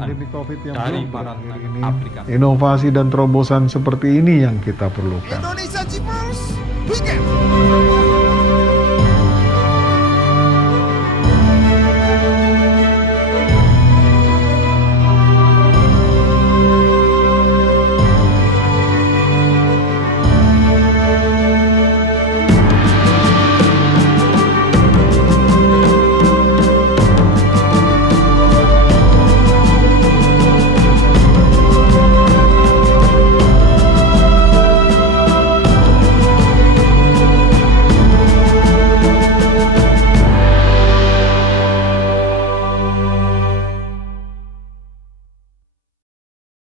pandemi COVID yang dari belum para berakhir tenaga ini, aplikasi. inovasi dan terobosan seperti ini yang kita perlukan. Indonesia G-Force Weekend.